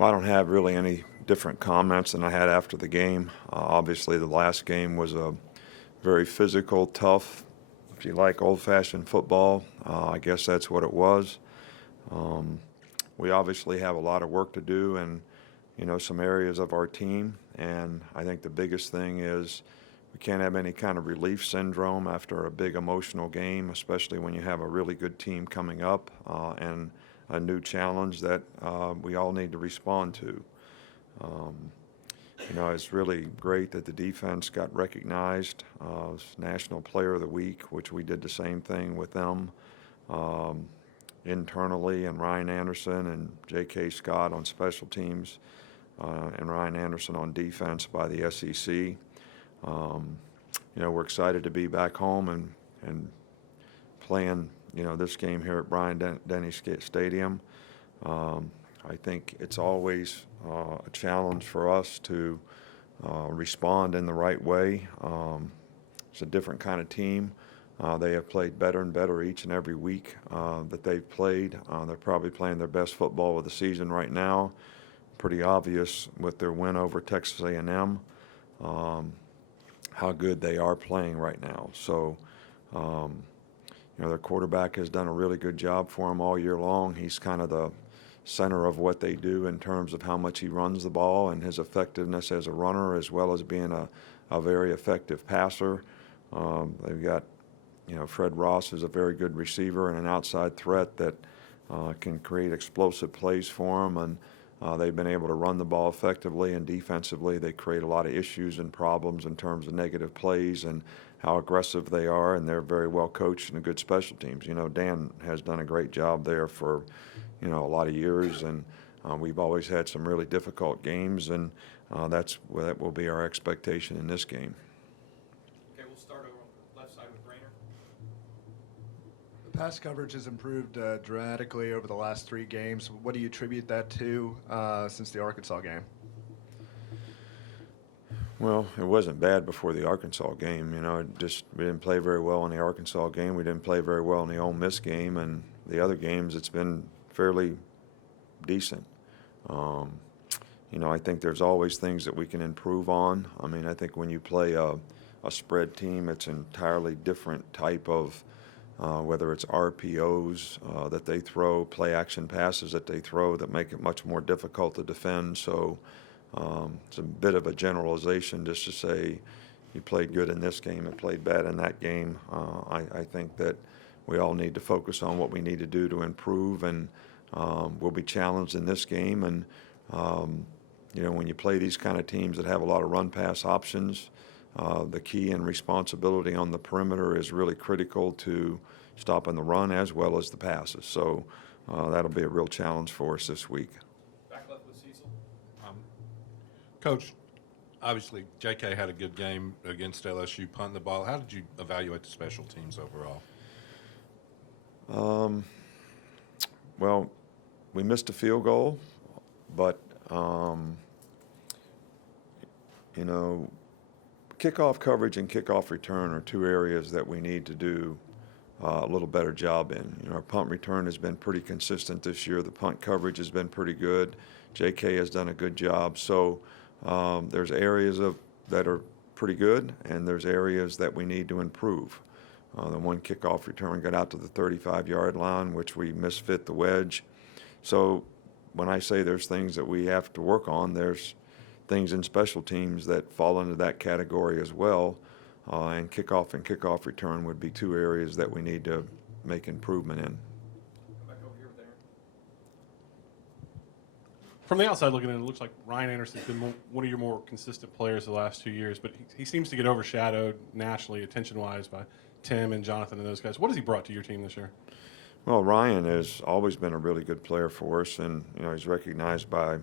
Well, I don't have really any different comments than I had after the game. Obviously, the last game was a very physical, tough, if you like old-fashioned football, I guess that's what it was. Um, we obviously have a lot of work to do in, some areas of our team, and I think the biggest thing is we can't have any kind of relief syndrome after a big emotional game, especially when you have a really good team coming up and a new challenge that we all need to respond to. Um, it's really great that the defense got recognized as National Player of the Week, which we did the same thing with them um, internally, and Ryan Anderson and J.K. Scott on special teams and Ryan Anderson on defense by the SEC. We're excited to be back home and playing, this game here at Bryant-Denny Stadium. I think it's always a challenge for us to respond in the right way. It's a different kind of team. They have played better and better each and every week that they've played. They're probably playing their best football of the season right now. Pretty obvious with their win over Texas A&M how good they are playing right now. So, their quarterback has done a really good job for them all year long. He's kind of the center of what they do in terms of how much he runs the ball and his effectiveness as a runner, as well as being a very effective passer. They've got, Fred Ross is a very good receiver and an outside threat that can create explosive plays for them, and they've been able to run the ball effectively, and defensively they create a lot of issues and problems in terms of negative plays and how aggressive they are, and they're very well coached and a good special teams. Dan has done a great job there for, a lot of years, and we've always had some really difficult games, and that will be our expectation in this game. Okay, we'll start over on the left side with Rainer. The pass coverage has improved dramatically over the last 3 games. What do you attribute that to since the Arkansas game? Well, it wasn't bad before the Arkansas game. We didn't play very well in the Arkansas game. We didn't play very well in the Ole Miss game, and the other games it's been fairly decent. I think there's always things that we can improve on. I think when you play a spread team, it's an entirely different type of whether it's RPOs that they throw, play action passes that they throw that make it much more difficult to defend. So it's a bit of a generalization just to say you played good in this game and played bad in that game. I think that we all need to focus on what we need to do to improve, and we'll be challenged in this game. And, when you play these kind of teams that have a lot of run-pass options, the key and responsibility on the perimeter is really critical to stopping the run as well as the passes. So that'll be a real challenge for us this week. Back left with Cecil. Coach, obviously J.K. had a good game against LSU, punting the ball. How did you evaluate the special teams overall? Well, we missed a field goal, but, kickoff coverage and kickoff return are 2 areas that we need to do a little better job in. Our punt return has been pretty consistent this year. The punt coverage has been pretty good. J.K. has done a good job. So there's areas that are pretty good, and there's areas that we need to improve. The one kickoff return got out to the 35-yard line, which we misfit the wedge. So when I say there's things that we have to work on, there's things in special teams that fall into that category as well. And kickoff return would be 2 areas that we need to make improvement in. Come back over here with Aaron. From the outside looking in, it looks like Ryan Anderson's been one of your more consistent players the last 2 years, but he seems to get overshadowed nationally, attention-wise, by Tim and Jonathan and those guys. What has he brought to your team this year? Well, Ryan has always been a really good player for us, and he's recognized by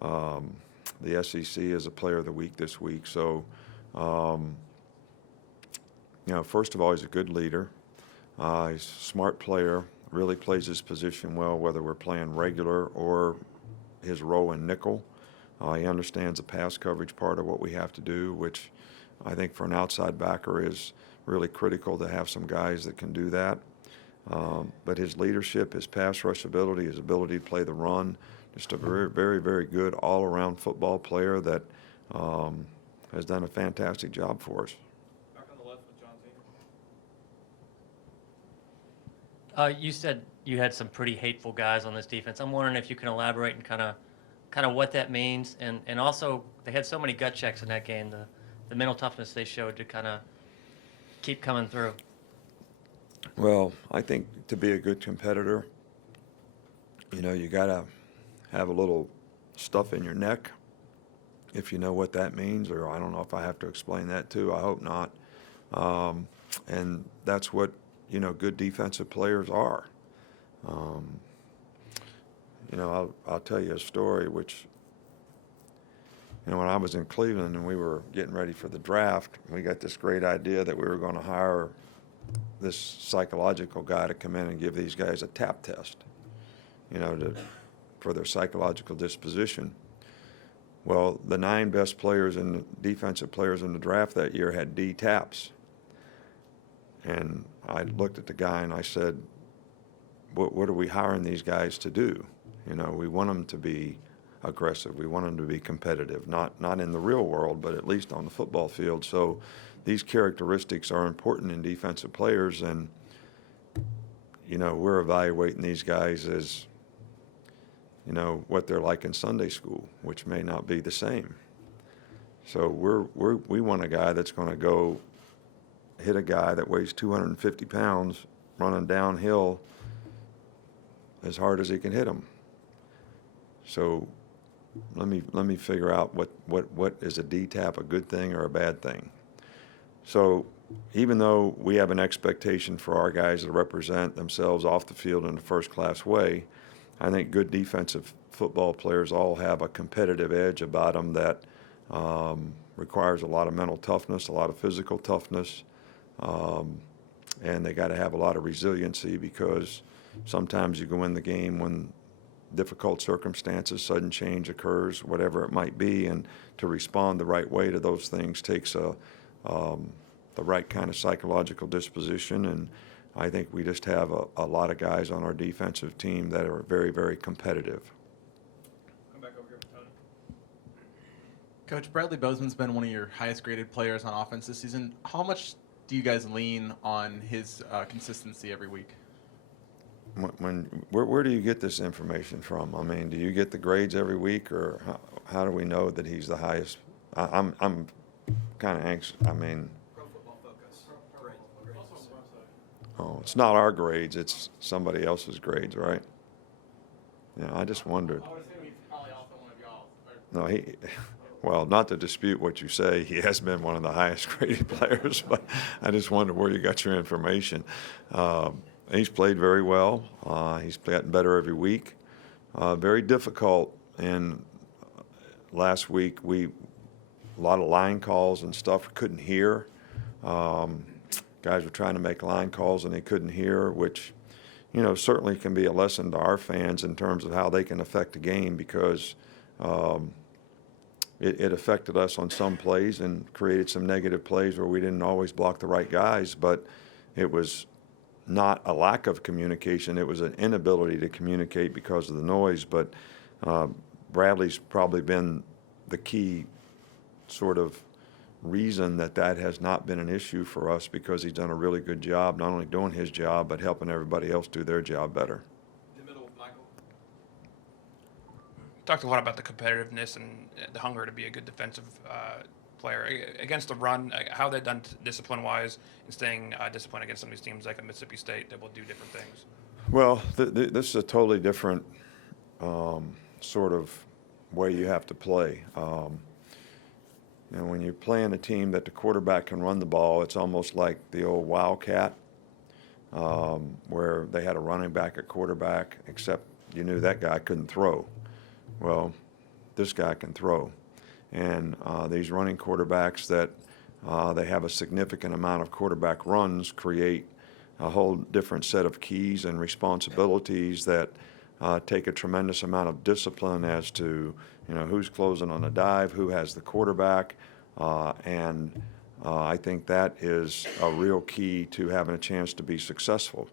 the SEC as a Player of the Week this week. So, first of all, he's a good leader. He's a smart player, really plays his position well, whether we're playing regular or his role in nickel. He understands the pass coverage part of what we have to do, which I think for an outside backer is really critical to have some guys that can do that. But his leadership, his pass rush ability, his ability to play the run, just a very, very, very good all-around football player that has done a fantastic job for us. Back on the left with John Zeno. You said you had some pretty hateful guys on this defense. I'm wondering if you can elaborate and kind of what that means, and also they had so many gut checks in that game. The mental toughness they showed to kind of keep coming through. Well, I think to be a good competitor, you got to have a little stuff in your neck, if you know what that means, or I don't know if I have to explain that too. I hope not. And that's what, good defensive players are. I'll tell you a story, which, when I was in Cleveland and we were getting ready for the draft, we got this great idea that we were going to hire this psychological guy to come in and give these guys a tap test, for their psychological disposition. Well, the 9 best players and defensive players in the draft that year had D taps. And I looked at the guy and I said, what are we hiring these guys to do? We want them to be aggressive. We want them to be competitive, not in the real world, but at least on the football field. So these characteristics are important in defensive players, and, we're evaluating these guys as, what they're like in Sunday school, which may not be the same. So we want a guy that's going to go hit a guy that weighs 250 pounds running downhill as hard as he can hit him. So let me figure out what is a D-tap, a good thing or a bad thing. So even though we have an expectation for our guys to represent themselves off the field in a first-class way, I think good defensive football players all have a competitive edge about them that requires a lot of mental toughness, a lot of physical toughness, and they got to have a lot of resiliency, because sometimes you go in the game when difficult circumstances, sudden change occurs, whatever it might be, and to respond the right way to those things takes the right kind of psychological disposition. And I think we just have a lot of guys on our defensive team that are very, very competitive. Come back over here with Tony. Coach, Bradley Bozeman's been one of your highest graded players on offense this season. How much do you guys lean on his consistency every week? Where do you get this information from? I mean, do you get the grades every week, or how do we know that he's the highest? I'm kind of anxious. I mean, Pro Football Focus. Grades. oh, it's not our grades; it's somebody else's grades, right? Yeah, I just wondered. I would assume he's probably also one of No, y'all. well, not to dispute what you say, he has been one of the highest graded players, but I just wonder where you got your information. He's played very well. He's gotten better every week. Very difficult. And last week, a lot of line calls and stuff we couldn't hear. Guys were trying to make line calls and they couldn't hear, which, certainly can be a lesson to our fans in terms of how they can affect the game, because it affected us on some plays and created some negative plays where we didn't always block the right guys, but it was not a lack of communication. It was an inability to communicate because of the noise. But Bradley's probably been the key sort of reason that has not been an issue for us, because he's done a really good job, not only doing his job, but helping everybody else do their job better. In the middle with Michael. Talked a lot about the competitiveness and the hunger to be a good defensive player against the run. How they've done discipline-wise and staying disciplined against some of these teams like a Mississippi State that will do different things. Well, this is a totally different sort of way you have to play. When you're playing a team that the quarterback can run the ball, it's almost like the old Wildcat, where they had a running back at quarterback, except you knew that guy couldn't throw. Well, this guy can throw. And these running quarterbacks that they have a significant amount of quarterback runs create a whole different set of keys and responsibilities that take a tremendous amount of discipline as to, who's closing on a dive, who has the quarterback, and I think that is a real key to having a chance to be successful.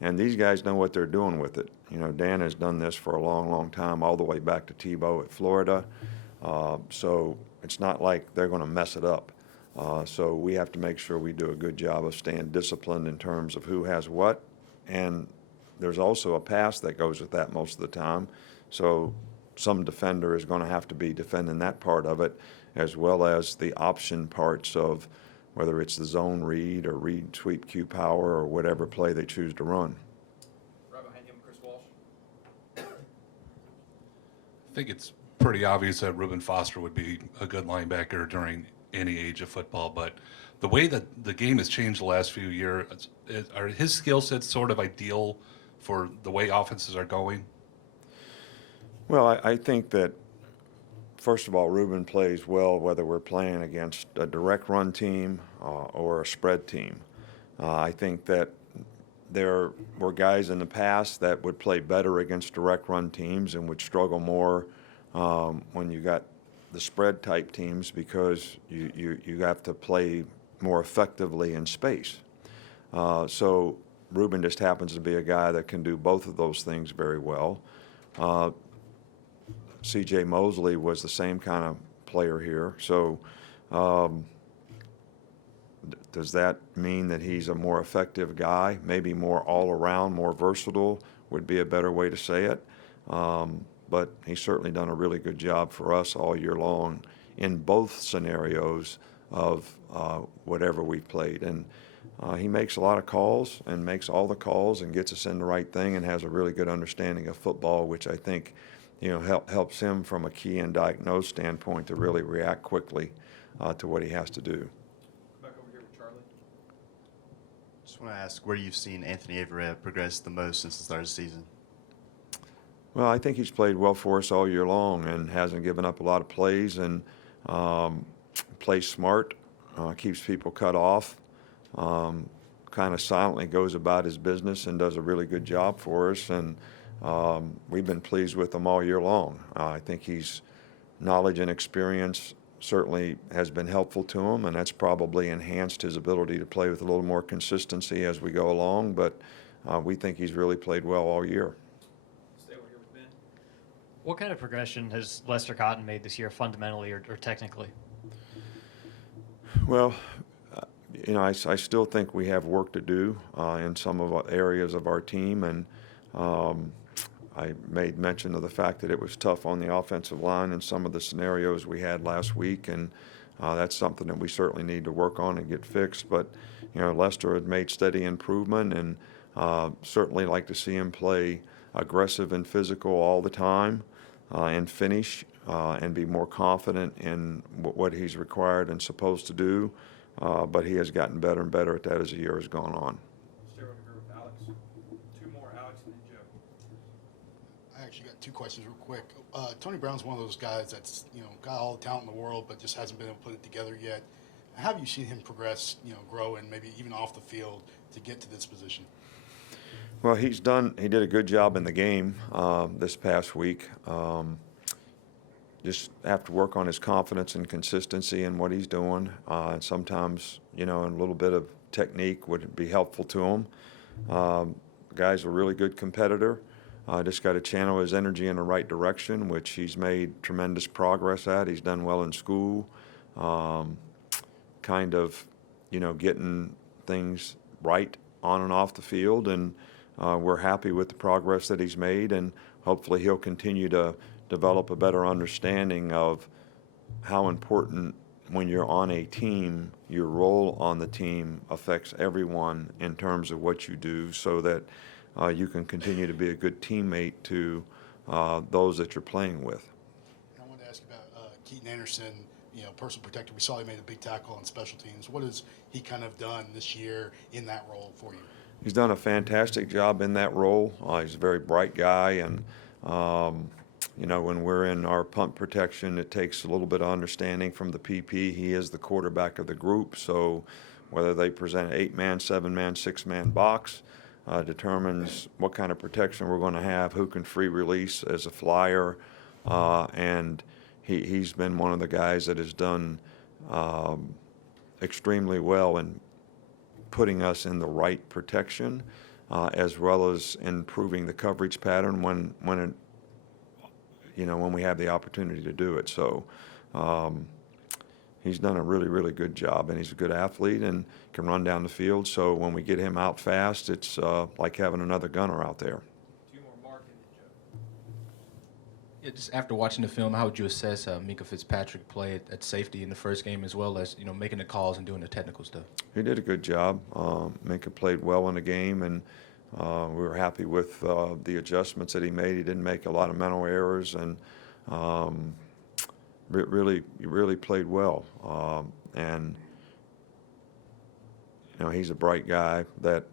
And these guys know what they're doing with it. Dan has done this for a long, long time, all the way back to Tebow at Florida. So it's not like they're going to mess it up. So we have to make sure we do a good job of staying disciplined in terms of who has what. And there's also a pass that goes with that most of the time. So some defender is going to have to be defending that part of it, as well as the option parts of whether it's the zone read or read sweep Q power or whatever play they choose to run. Right behind him, Chris Walsh. I think it's pretty obvious that Reuben Foster would be a good linebacker during any age of football, but the way that the game has changed the last few years, are his skill sets sort of ideal for the way offenses are going? Well, I think that, first of all, Reuben plays well whether we're playing against a direct run team or a spread team. I think that there were guys in the past that would play better against direct run teams and would struggle more when you got the spread type teams, because you have to play more effectively in space. So Reuben just happens to be a guy that can do both of those things very well. C.J. Mosley was the same kind of player here. So does that mean that he's a more effective guy? Maybe more all around, more versatile would be a better way to say it. But he's certainly done a really good job for us all year long in both scenarios of whatever we've played. And he makes a lot of calls and makes all the calls and gets us in the right thing and has a really good understanding of football, which I think helps him from a key and diagnose standpoint to really react quickly to what he has to do. Back over here with Charlie. Just want to ask where you've seen Anthony Averett progress the most since the start of the season. Well, I think he's played well for us all year long and hasn't given up a lot of plays and plays smart, keeps people cut off, kind of silently goes about his business and does a really good job for us. And we've been pleased with him all year long. I think his knowledge and experience certainly has been helpful to him, and that's probably enhanced his ability to play with a little more consistency as we go along. But we think he's really played well all year. Stay over here with Ben. What kind of progression has Lester Cotton made this year, fundamentally or technically? Well, I still think we have work to do in some of our areas of our team, and I made mention of the fact that it was tough on the offensive line in some of the scenarios we had last week, and that's something that we certainly need to work on and get fixed. But Lester had made steady improvement, and certainly like to see him play aggressive and physical all the time and finish and be more confident in what he's required and supposed to do. But he has gotten better and better at that as the year has gone on. Stay over here with Alex. Two more, Alex and then Joe. I actually got two questions real quick. Tony Brown's one of those guys that's got all the talent in the world, but just hasn't been able to put it together yet. How have you seen him progress, grow, and maybe even off the field to get to this position? Well, he did a good job in the game this past week. Just have to work on his confidence and consistency in what he's doing. And sometimes, a little bit of technique would be helpful to him. Guy's a really good competitor. Just got to channel his energy in the right direction, which he's made tremendous progress at. He's done well in school, getting things right on and off the field. And we're happy with the progress that he's made, and hopefully he'll continue to develop a better understanding of how important, when you're on a team, your role on the team affects everyone in terms of what you do, so that you can continue to be a good teammate to those that you're playing with. I wanted to ask you about Keaton Anderson, personal protector. We saw he made a big tackle on special teams. What has he kind of done this year in that role for you? He's done a fantastic job in that role. He's a very bright guy, and when we're in our punt protection, it takes a little bit of understanding from the PP. He is the quarterback of the group, so whether they present an 8-man, 7-man, 6-man box determines what kind of protection we're going to have, who can free release as a flyer, and he's been one of the guys that has done extremely well in putting us in the right protection. as well as improving the coverage pattern when we have the opportunity to do it. So he's done a really, really good job, and he's a good athlete and can run down the field. So when we get him out fast, it's like having another gunner out there. Yeah, just after watching the film, how would you assess Micaiah Fitzpatrick play at safety in the first game, as well as making the calls and doing the technical stuff? He did a good job. Micah played well in the game, and we were happy with the adjustments that he made. He didn't make a lot of mental errors, and really played well. And he's a bright guy that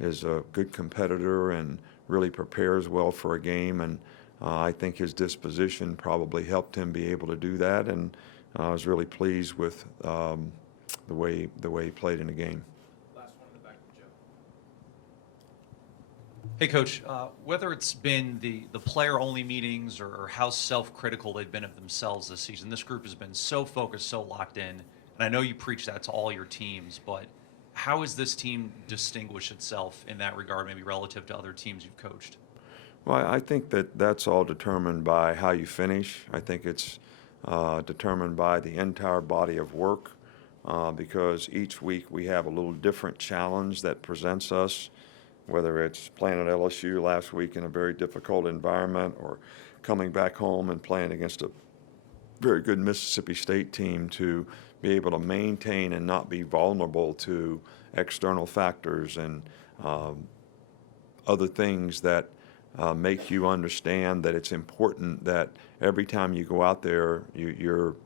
is a good competitor and really prepares well for a game. And I think his disposition probably helped him be able to do that, and I was really pleased with the way he played in the game. Last one in the back to Joe. Hey, Coach, whether it's been the player-only meetings or how self-critical they've been of themselves this season, this group has been so focused, so locked in, and I know you preach that to all your teams, but how has this team distinguished itself in that regard, maybe relative to other teams you've coached? Well, I think that's all determined by how you finish. I think it's determined by the entire body of work because each week we have a little different challenge that presents us, whether it's playing at LSU last week in a very difficult environment or coming back home and playing against a very good Mississippi State team, to be able to maintain and not be vulnerable to external factors and other things that make you understand that it's important that every time you go out there, you're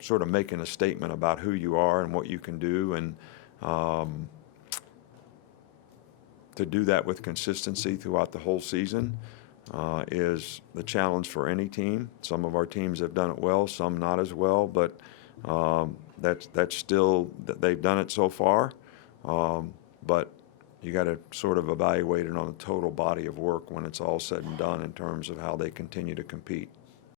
sort of making a statement about who you are and what you can do, and to do that with consistency throughout the whole season is the challenge for any team. Some of our teams have done it well, some not as well, but that's still, they've done it so far. But you got to sort of evaluate it on a total body of work when it's all said and done in terms of how they continue to compete.